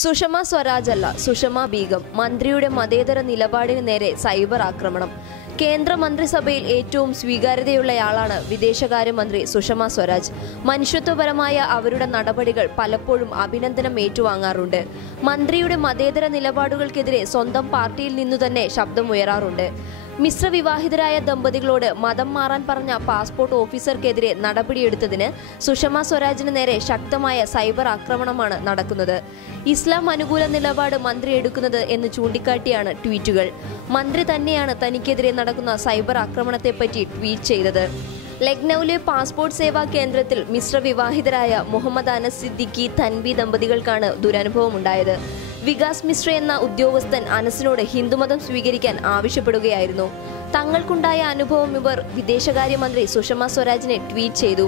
സുഷമ സ്വരാജ് അല്ല സുഷമ ബീഗം. മന്ത്രിയുടെ മതേതര നിലപാടിന് നേരെ സൈബർ ആക്രമണം. കേന്ദ്ര മന്ത്രിസഭയിൽ ഏറ്റവും സ്വീകാര്യതയുള്ളയാളാണ് വിദേശകാര്യമന്ത്രി സുഷമ സ്വരാജ്. മനുഷ്യത്വപരമായ അവരുടെ നടപടികൾ പലപ്പോഴും അഭിനന്ദനം ഏറ്റുവാങ്ങാറുണ്ട്. മന്ത്രിയുടെ മതേതര നിലപാടുകൾക്കെതിരെ സ്വന്തം പാർട്ടിയിൽ നിന്നു തന്നെ ശബ്ദമുയരാറുണ്ട്. മിശ്രവിവാഹിതരായ ദമ്പതികളോട് മതം മാറാൻ പറഞ്ഞ പാസ്പോർട്ട് ഓഫീസർക്കെതിരെ നടപടിയെടുത്തതിന് സുഷമ സ്വരാജിന് നേരെ ശക്തമായ സൈബർ ആക്രമണമാണ് നടക്കുന്നത്. ഇസ്ലാം അനുകൂല നിലപാട് മന്ത്രി എടുക്കുന്നത് എന്ന് ചൂണ്ടിക്കാട്ടിയാണ് ട്വീറ്റുകൾ. മന്ത്രി തന്നെയാണ് തനിക്കെതിരെ നടക്കുന്ന സൈബർ ആക്രമണത്തെപ്പറ്റി ട്വീറ്റ് ചെയ്തത്. ലക്നൌവിലെ പാസ്പോർട്ട് സേവാ കേന്ദ്രത്തിൽ മിശ്രവിവാഹിതരായ മുഹമ്മദ് അനസ് സിദ്ദിഖി തൻവി ദമ്പതികൾക്കാണ് ദുരനുഭവമുണ്ടായത്. വികാസ് മിശ്ര എന്ന ഉദ്യോഗസ്ഥൻ അനസിനോട് ഹിന്ദുമതം സ്വീകരിക്കാൻ ആവശ്യപ്പെടുകയായിരുന്നു. തങ്ങൾക്കുണ്ടായ അനുഭവം ഇവർ വിദേശകാര്യമന്ത്രി സുഷമ സ്വരാജിനെ ട്വീറ്റ് ചെയ്തു.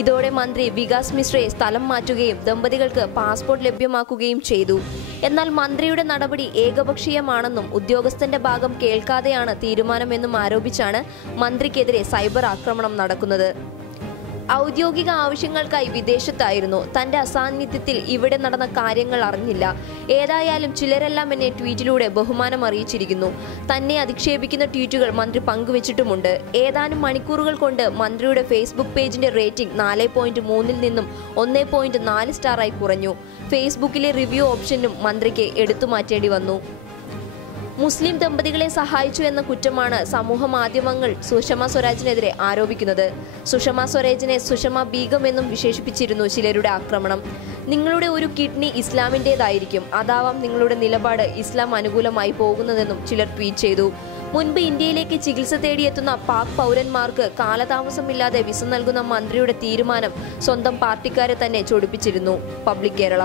ഇതോടെ മന്ത്രി വികാസ് മിശ്രയെ സ്ഥലം മാറ്റുകയും ദമ്പതികൾക്ക് പാസ്പോർട്ട് ലഭ്യമാക്കുകയും ചെയ്തു. എന്നാൽ മന്ത്രിയുടെ നടപടി ഏകപക്ഷീയമാണെന്നും ഉദ്യോഗസ്ഥന്റെ ഭാഗം കേൾക്കാതെയാണ് തീരുമാനമെന്നും ആരോപിച്ചാണ് മന്ത്രിക്കെതിരെ സൈബർ ആക്രമണം നടക്കുന്നത്. ഔദ്യോഗിക ആവശ്യങ്ങൾക്കായി വിദേശത്തായിരുന്നു. തന്റെ അസാന്നിധ്യത്തിൽ ഇവിടെ നടന്ന കാര്യങ്ങൾ അറിഞ്ഞില്ല. ഏതായാലും ചിലരെല്ലാം എന്നെ ട്വീറ്റിലൂടെ ബഹുമാനം അറിയിച്ചിരിക്കുന്നു. തന്നെ അധിക്ഷേപിക്കുന്ന ട്വീറ്റുകൾ മന്ത്രി പങ്കുവച്ചിട്ടുമുണ്ട്. ഏതാനും മണിക്കൂറുകൾ കൊണ്ട് മന്ത്രിയുടെ ഫേസ്ബുക്ക് പേജിന്റെ റേറ്റിംഗ് നാല് പോയിന്റ് മൂന്നിൽ നിന്നും ഒന്ന് പോയിന്റ് നാല് സ്റ്റാറായി കുറഞ്ഞു. ഫേസ്ബുക്കിലെ റിവ്യൂ ഓപ്ഷനും മന്ത്രിക്ക് എടുത്തു മാറ്റേണ്ടി വന്നു. മുസ്ലിം ദമ്പതികളെ സഹായിച്ചു എന്ന കുറ്റമാണ് സമൂഹ മാധ്യമങ്ങൾ സുഷമ സ്വരാജിനെതിരെ ആരോപിക്കുന്നത്. സുഷമ സ്വരാജിനെ സുഷമ ബീഗം എന്നും വിശേഷിപ്പിച്ചിരുന്നു ചിലരുടെ ആക്രമണം. നിങ്ങളുടെ ഒരു കിഡ്നി ഇസ്ലാമിന്റെതായിരിക്കും അതാവാം നിങ്ങളുടെ നിലപാട് ഇസ്ലാം അനുകൂലമായി പോകുന്നതെന്നും ചിലർ ട്വീറ്റ് ചെയ്തു. മുൻപ് ഇന്ത്യയിലേക്ക് ചികിത്സ തേടിയെത്തുന്ന പാക് പൗരന്മാർക്ക് കാലതാമസമില്ലാതെ വിസ നൽകുന്ന മന്ത്രിയുടെ തീരുമാനം സ്വന്തം പാർട്ടിക്കാരെ തന്നെ ചൊടിപ്പിച്ചിരുന്നു. പബ്ലിക് കേരള